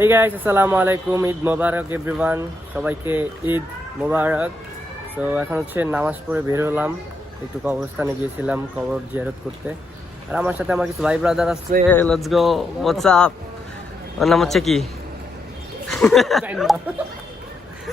এই গাইস, আসসালামু আলাইকুম, ঈদ মোবারক এভরিওয়ান, সবাইকে ঈদ মোবারক। তো এখন হচ্ছে নামাজ পড়ে বের হলাম, একটু কবরস্থানে গিয়েছিলাম কবর জিয়ারত করতে। আর আমার সাথে আমার কিছু ভাই ব্রাদার আসছে। Let's go, what's up. ওর নাম হচ্ছে কি?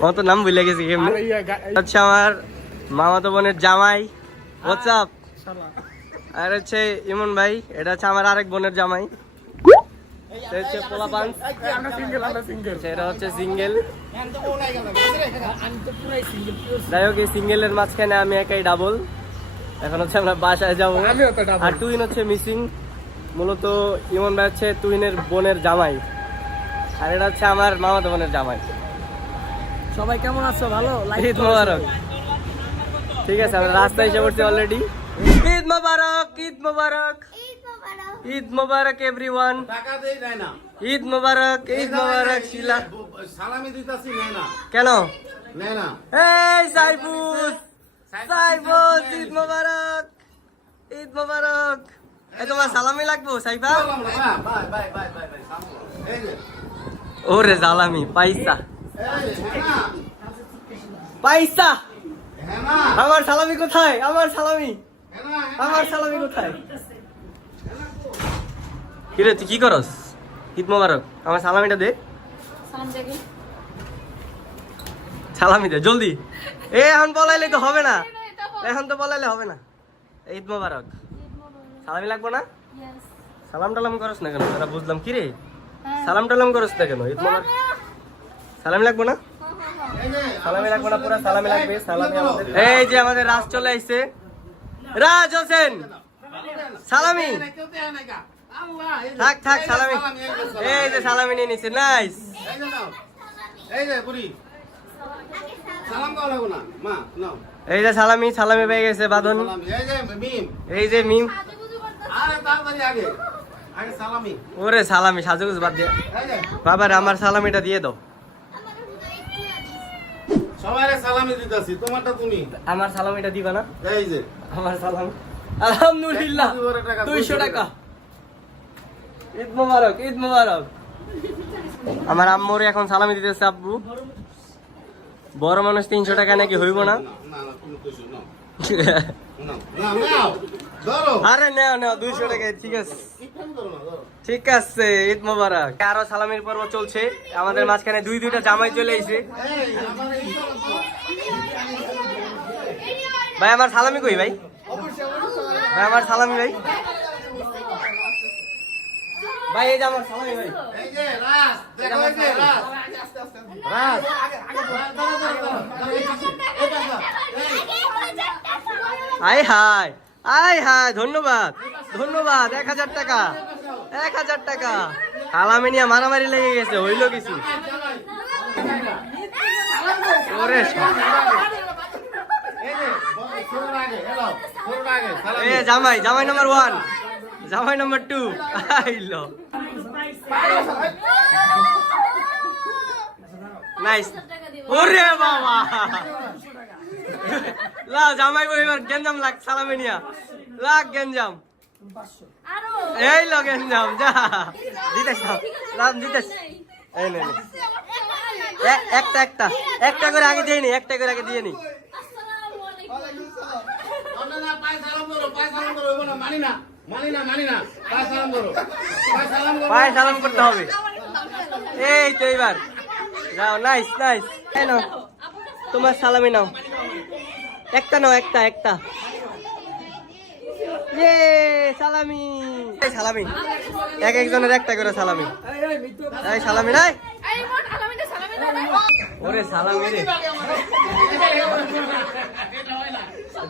আমার তো নাম ভুলে গেছি। হচ্ছে আমার মামাতো বোনের জামাই, হোয়াটস আপ। আর হচ্ছে ইমন ভাই, এটা হচ্ছে আমার আরেক বোনের জামাই। সিঙ্গেলের মাঝখানে আমি একাই ডাবল। এখন হচ্ছে আমরা বাসায় যাবো, আর তুহিন হচ্ছে মিসিং। মূলত ইমন ভাই হচ্ছে তুহিনের বোনের জামাই, আর এটা হচ্ছে আমার মামাতো বোনের জামাই। সবাই কেমন আছো? ভালো? ঈদ মোবারক। ঠিক আছে, আমরা রাস্তায় এসে পড়ছি অলরেডি। ঈদ মোবারক, ঈদ মোবারক, ঈদ মোবারক এভরিওয়ান। টাকা দেই নাই না। ঈদ মোবারক, ঈদ মোবারক। শিলা সালামি দিতাছি নাই না। কেন? নাই না। এই সাইফুস, সাইফুস, ঈদ মোবারক, ঈদ মোবারক। এই তোমার সালামি লাগবো Saifa? Bye bye bye bye bye. এই যে ওরে সালামি পয়সা, পয়সা। আমার সালামি কোথায়? আমার সালামি, আমার সালামি কোথায়? কিরে তুই কি করস? ঈদ মোবারক, আমার সালামিটা দে। সালামি দে জলদি। এখন বলাইলে তো হবে না, এখন তো বলাইলে হবে না। ঈদ মোবারক। সালামি লাগবো না? সালাম টালাম করস না কেন? তারা বুঝলাম কি রে, সালাম টালাম করস না কেন? ঈদ মোবারক। সালামি লাগবো না? সালামি লাগবো না, পুরা সালামি লাগবে। সালামি আমাদের। এই যে আমাদের রাজ চলে আসছে, রাজ হোসেন। সালামি থাক থাক, সালামি। এই যে সালামি নিয়ে নিচ্ছে, নাইস। এই যে পুরি সালাম দাও লাগো না মা, নাও। এই যে সালামি, সালামি পেয়ে গেছে বাঁধন। এই যে মিম, এই যে মিম। আরে তাড়াতাড়ি আগে আগে সালামি। ওরে সালামি সাজুগুজ বাদ দিয়ে। এই যে বাবার আমার সালামিটা দিয়ে দাও। সবাইরে সালামি দিতাছি, তোমারটা তুমি। আমার সালামিটা দিবা না? এই যে আমার সালামি। আলহামদুলিল্লাহ, 200 টাকা। ঈদ মোবারক, ঈদ মোবারক। আমার আম্মুর এখন সালামি দিতেছে আব্বু। বড় মানুষ 300 টাকা নাকি হইব না? না না তুমি কইছো না। নাও নাও নাও ধরো। আরে নাও নাও, 200 টাকা। ঠিক আছে, ঠিক আছে। ঈদ মোবারক। আরো সালামির পর্ব চলছে, আমাদের মাঝখানে দুইটা জামাই চলে আইছে। ভাই আমার সালামি কই ভাই? ভাই আমার সালামি ভাই। ভাই এই যে আমার সালামি ভাই। এই যে রাস দেখো, এই যে রাস রাজ। আয় হায়, আয় হায়, ধন্যবাদ ধন্যবাদ। 1000 টাকা, 1000 টাকা। সালামি নিয়ে মারামারি লেগে গেছে, হইল কিছু? ওরে এ জামাই, জামাই নাম্বার 1, জামাই নাম্বার 2 আইলো। নাইস। ওরে বাবা, লা জামাই এবার গেঞ্জাম লাগ, সালামি নিয়া লাগ গেঞ্জাম। এই লো গেঞ্জাম, যা দিতেছ না, দিতেছ। এই নে, একটা একটা একটা করে আগে দিয়ে নি, একটা করে আগে দিয়ে নি। পায়ে সালাম করতে হবে। এই তো এইবার যাও, নাইস নাইস। এই নাও তোমার সালামি, নাও একটা, নাও একটা একটা। ইয়ে সালামি, এই সালামি এক একজনের একটা করে সালামি। এই সালামি নাই, ওরে সালামি রে।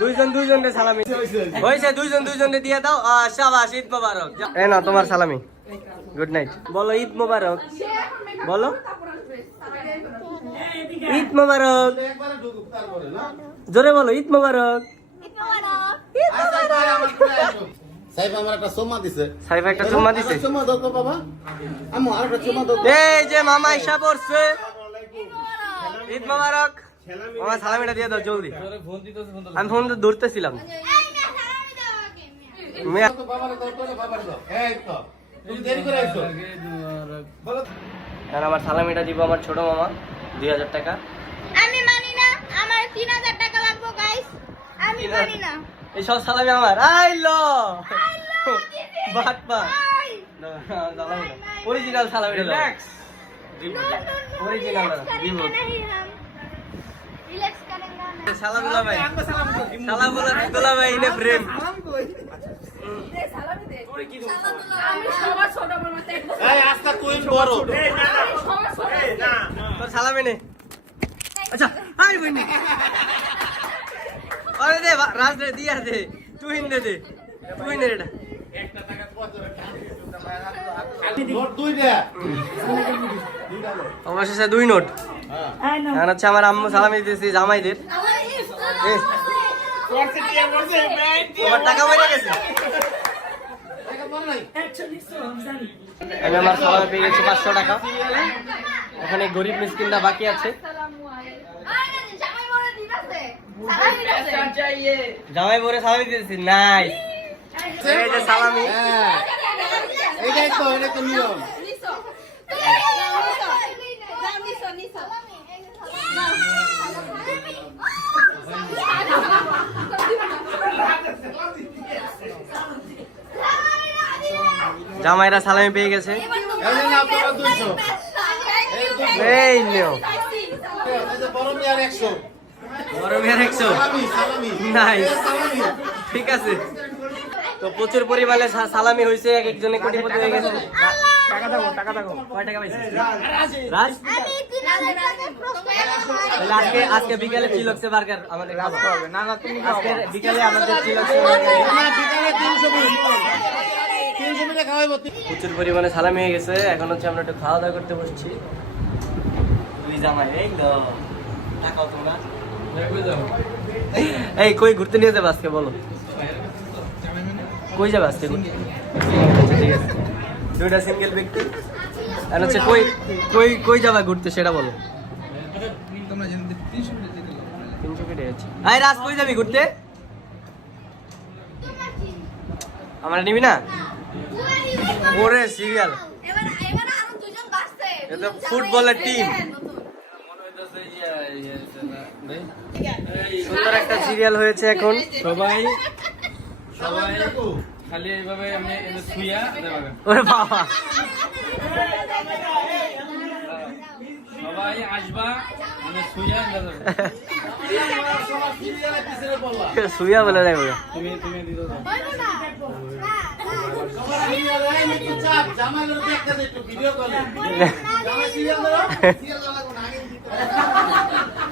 দুইজন রে সালামি হয়েছে, দুইজন রে দিয়ে দাও। শাবাশ, ঈদ মোবারক। এই নাও তোমার সালামি, গুড নাইট। বলো ঈদ মোবারক, বলো ঈদ মোবারক। জোরে বলো ঈদ মোবারক। সাইফ আমার একটা চুম্মা দিছে। সাইফ একটা চুম্মা দিছে। চুম্মা দাও তো বাবা। আম্মু আরেকটা চুম্মা দাও। এই যে মামা ইসা পড়ছে। ঈদ মোবারক। মামা সালামিটা দিয়ে দাও জলদি। আমি ফোন তো ধরতেছিলাম। বাবারে দাও, বাবারে দাও। এই তো তুমি দেরি করে আইছো। বলো আর আমার সালামিটা দিব আমার ছোট মামা 2000 টাকা। আমি মানি না, আমার 3000 টাকা লাগবে গাইস, আমি মানি না। এই সব সালামি আমার আইলো বাট পা অরিজিনাল সালামি রিল্যাক্স অরিজিনাল রিমোট रिलैक्स करेंगे ना। সালাম দুলা ভাই সালাম বলা দুলা ভাই ইনে প্রেম আমি সবার ছোট বড় মতে এই আস্তা তুই বড় তোর সালাম এনে আচ্ছা আই বইনি আরে দে রাজ দে দিয়া দে তুই ইনে দে তুই নে এটা নোট দুই দে অবশেষে 2 নোট এখন হচ্ছে আমার আম্মু সালামি দিতেছি জামাইদের এ, তোমার টাকা বেড়ে গেছে আমি আমার সালামি পেয়ে গেছি 500 টাকা ওখানে গরিব মিসকিনরা বাকি আছে জামাই বড় দিতাছে সালামি দিতাছে জামাই বরে সালামি দিতেছি নাই এই যে সালামি হ্যাঁ এইটাই তো নিয়ম নিছো নিছো নিছো জামাইরা সালামি পেয়ে গেছে এই যে না আপনারা 200 এই নিও এই যে বড় মিয়ার 100 বড় মেয়ের 100 সালামি সালামি Nice. এই সালামি ঠিক আছে তো প্রচুর পরিমাণে সালামি হয়েছে এক একজনে কোটিপতি হয়ে গেছে টাকা দাও কয় টাকা পাইছিস রাজ আমি 3000 টাকা তাহলে আজকে বিকালে চিলক্সে বার্গার আমাদের খাওয়া হবে না না তুমি আজকে বিকালে আমাদের চিলক্সে না বিকালে 300 মিনিট খাওয়াইবো প্রচুর পরিমাণে সালামি হয়ে গেছে এখন হচ্ছে আমরা একটু খাওয়া দাওয়া করতে বসছি তুই জামাই এই লো টাকাও তোমরা এই কই ঘুরতে নিয়ে যাবে আজকে বলো কই যাবে আজকে ঘুরতে? আচ্ছা, ঠিক আছে দুইটা সিঙ্গেল ব্যক্তি আর হচ্ছে কই কই কই যাবা ঘুরতে সেটা বলো 300 কেটে যাচ্ছে এই রাজ কই যাবি ঘুরতে আমরা নিবি না ওরে সিরিয়াল এবার আরো দুজন বাসছে এটা ফুটবলের টিম সুন্দর একটা সিরিয়াল হয়েছে এখন সবাই খালি এইভাবে আমি শুইয়া দেবাগে ওরে বাবা সবাই আসবা মানে শুইয়া দেবে শুইয়া বলে দেখো তুমি দিতে দাও হইলো না জামাইলো দেখতে দে একটু ভিডিও কলে জামাই সিরিয়াল দাও সিরিয়াল লাগো না আগে দিতে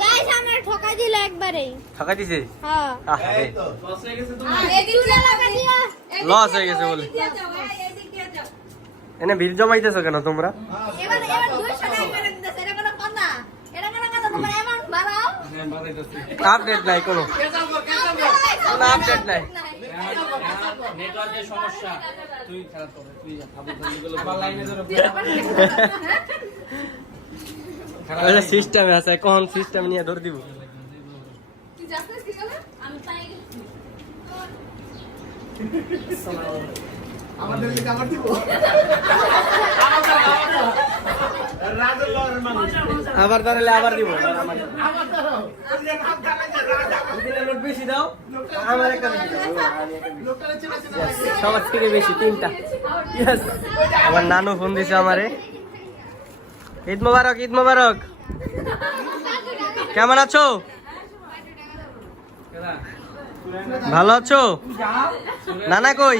গাইস আমার ঠকাই দিল একবারেই ঠকা দিছে হ্যাঁ আরে এই তো লস হয়ে গেছে তুমি এদিক দিয়ে লাগা দিয়া লস হয়ে গেছে বলে এদিক দিয়ে যাও এনে ভিড় জমাইতেছো কেন তোমরা এবার 200 টাকা করে দিতেছে এটা কোনো কথা এটা কোনো কথা তোমার অ্যামাউন্ট বাড়াও হ্যাঁ বাজাইতেছি আপডেট নাই কোনো কোনো আপডেট নাই নেটওয়ার্কের সমস্যা তুই খারাপ করে তুই আবু বন্ধুগুলো আবার লাইনে ধরে ওটা সিস্টেমে আছে কোন সিস্টেম নিয়ে ধরে দিব তুই যাচ্ছিস কি বলে আমি পাই গেছি আমাদের লিখে আবার দিব রাজের লরের মানুষ আবার ধরলে আবার দিব আবার ধরো দিলে লোট বেশি দাও আমার একটা বেশি দাও লোকটারে চেনা চেনা Yes, সবার থেকে বেশি 3টা Yes. আমার নানু ফোন দিছে আমারে ঈদ মোবারক ঈদ মোবারক কেমন আছো ভালো আছো নানা কই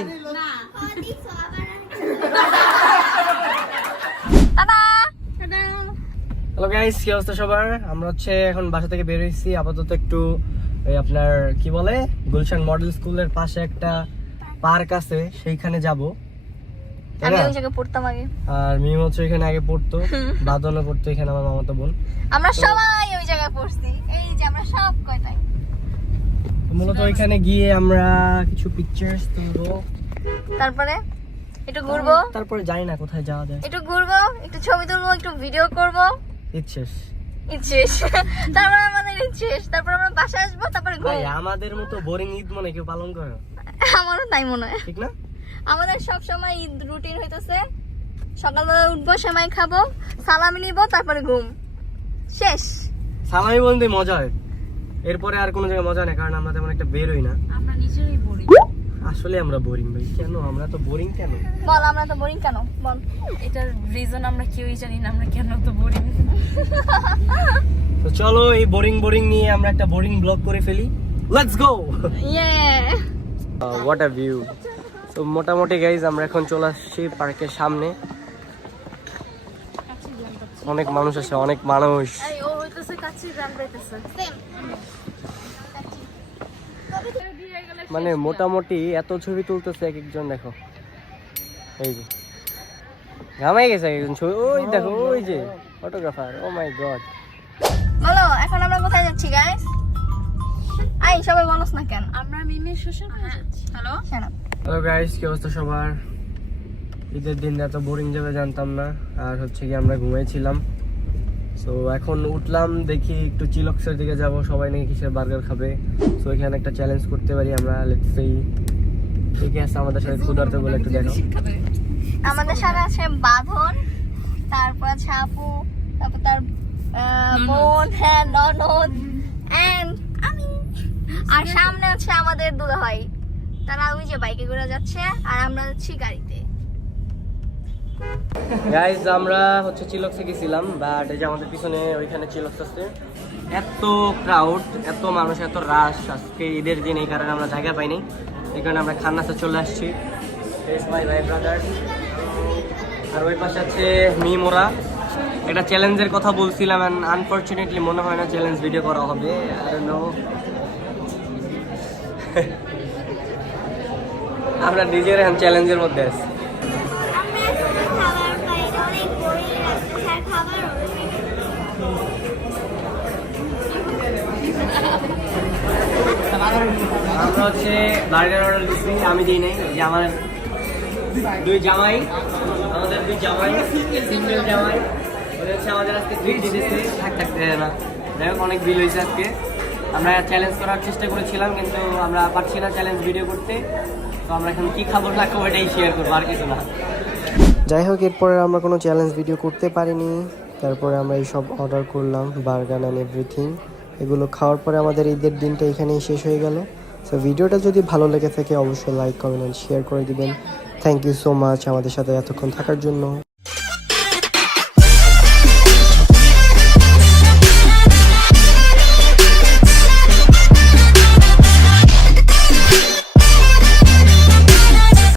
হ্যালো গাইস কি অবস্থা সবার আমরা হচ্ছে এখন বাসা থেকে বের হইছি আপাতত একটু এই আপনার কি বলে গুলশান মডেল স্কুলের পাশে একটা পার্ক আছে সেইখানে যাব আমি ওই জায়গায় পড়তাম আগে আর মিম হচ্ছে এখানে আগে পড়তো বাদনও পড়তো এখানে আমার মামাতো বোন আমরা সবাই ওই জায়গায় পড়ছি এই যে আমরা সব কয়টাই তো মূলত ওইখানে গিয়ে আমরা কিছু পিকচার্স তুলবো তারপরে একটু ঘুরবো তারপরে জানি না কোথায় যাওয়া যায় একটু ঘুরবো একটু ছবি তুলবো একটু ভিডিও করবো ইচ্ছেস ইচ্ছেস তারপরে আমাদের ইচ্ছেস তারপর আমরা বাসায় আসবো তারপরে ভাই ঘুরবো আমাদের মতো বোরিং ঈদ মনে কেউ পালন করে না, আমারও তাই মনে হয় ঠিক না আমাদের সব সময় ঈদ রুটিন হইতেছে সকালবেলা উঠবো, সেমাই খাবো, সালামি নিবো, তারপরে ঘুম শেষ। সালামি বলতে মজা হয়, এরপরে আর কোনো জায়গায় মজা নেই, কারণ আমরা তেমন একটা বেরোই না। আমরা নিজেরাই বলি আসলে আমরা বোরিং ভাই। কেন আমরা তো বোরিং কেন? বল আমরা তো বোরিং কেন বল। এটার রিজন আমরা কেউই জানি না, আমরা কেন তো বলি। তো চলো এই বোরিং নিয়ে আমরা একটা বোরিং ব্লগ করে ফেলি। Let's go. ইয়ে হোয়াট আ ভিউ। তো মোটামুটি গাইজ আমরা এখন চলে আসছি পার্কের সামনে। অনেক মানুষ আছে, অনেক মানুষ। ও হইতেছে কাছে গ্রাম পাইতেছে। মানে মোটামুটি এত ছবি তুলতেছে এক একজন, দেখো এই যে ঘামাই গেছে এক একজন ছবি। ওই দেখো ওই যে ফটোগ্রাফার, ও মাই গড। বলো এখন আমরা কোথায় যাচ্ছি গাইস? আই সবাই বলছ না কেন? আমরা মিমির শ্বশুর বাড়ি যাচ্ছি। হ্যালো শোনো, হ্যালো গাইস, কি অবস্থা সবার? ঈদের দিন এত বোরিং যাবে জানতাম না। আর হচ্ছে কি আমরা ঘুমিয়েছিলাম, সো এখন উঠলাম, দেখি একটু চিলক্সের দিকে যাব, সবাই নাকি কিসের বার্গার খাবে। সো এখানে একটা চ্যালেঞ্জ করতে পারি আমরা। লেটস সি ঠিক আছে, আমাদের সাথে ক্ষুধার্ত বলে একটু দেখো। আমাদের সাথে আছে বাঁধন, তারপর আছে আপু, তারপর তার বোন, হ্যাঁ ননদ, এন্ড আমি। আর সামনে আছে আমাদের দুলাভাই, তারা ওই যে বাইকে করে যাচ্ছে আর আমরা যাচ্ছি গাড়িতে। গাইস আমরা হচ্ছে চিলক্সে গেছিলাম, বাট এই যে আমাদের পিছনে ওইখানে চিলক্স আছে। এত ক্রাউড, এত মানুষ, এত রাশ আজকে ঈদের দিন, এই কারণে আমরা জায়গা পাইনি, এই কারণে আমরা খান্নাসে চলে আসছি। My brother. আর ওই পাশে আছে মিমোরা। একটা চ্যালেঞ্জের কথা বলছিলাম, এন্ড আনফরচুনেটলি মনে হয় না চ্যালেঞ্জ ভিডিও করা হবে। আর নো আমরা নিজের এখন চ্যালেঞ্জের মধ্যে আছি। আমরা হচ্ছে বার্গার অর্ডার দিচ্ছি, আমি দিই নাই, যে আমার দুই জামাই, আমাদের দুই জামাই, সিঙ্গেল জামাই, ওদের হচ্ছে আমাদের আজকে ট্রিট দিতেছে, থাকতে না। যাই হোক অনেক বিল হয়েছে আজকে। আমরা চ্যালেঞ্জ করার চেষ্টা করেছিলাম, কিন্তু আমরা পারছি না চ্যালেঞ্জ ভিডিও করতে। তো আমরা এখন কি খাবো না খাবো এটাই শেয়ার করবো, আর কিছু না। যাই হোক এরপরে আমরা কোনো চ্যালেঞ্জ ভিডিও করতে পারিনি। তারপরে আমরা এইসব অর্ডার করলাম, বার্গার অ্যান্ড এভরিথিং। এগুলো খাওয়ার পরে আমাদের ঈদের দিনটা এখানেই শেষ হয়ে গেল। সো ভিডিওটা যদি ভালো লেগে থাকে অবশ্যই লাইক, কমেন্ট অ্যান্ড শেয়ার করে দিবেন। থ্যাংক ইউ সো মাচ আমাদের সাথে এতক্ষণ থাকার জন্য।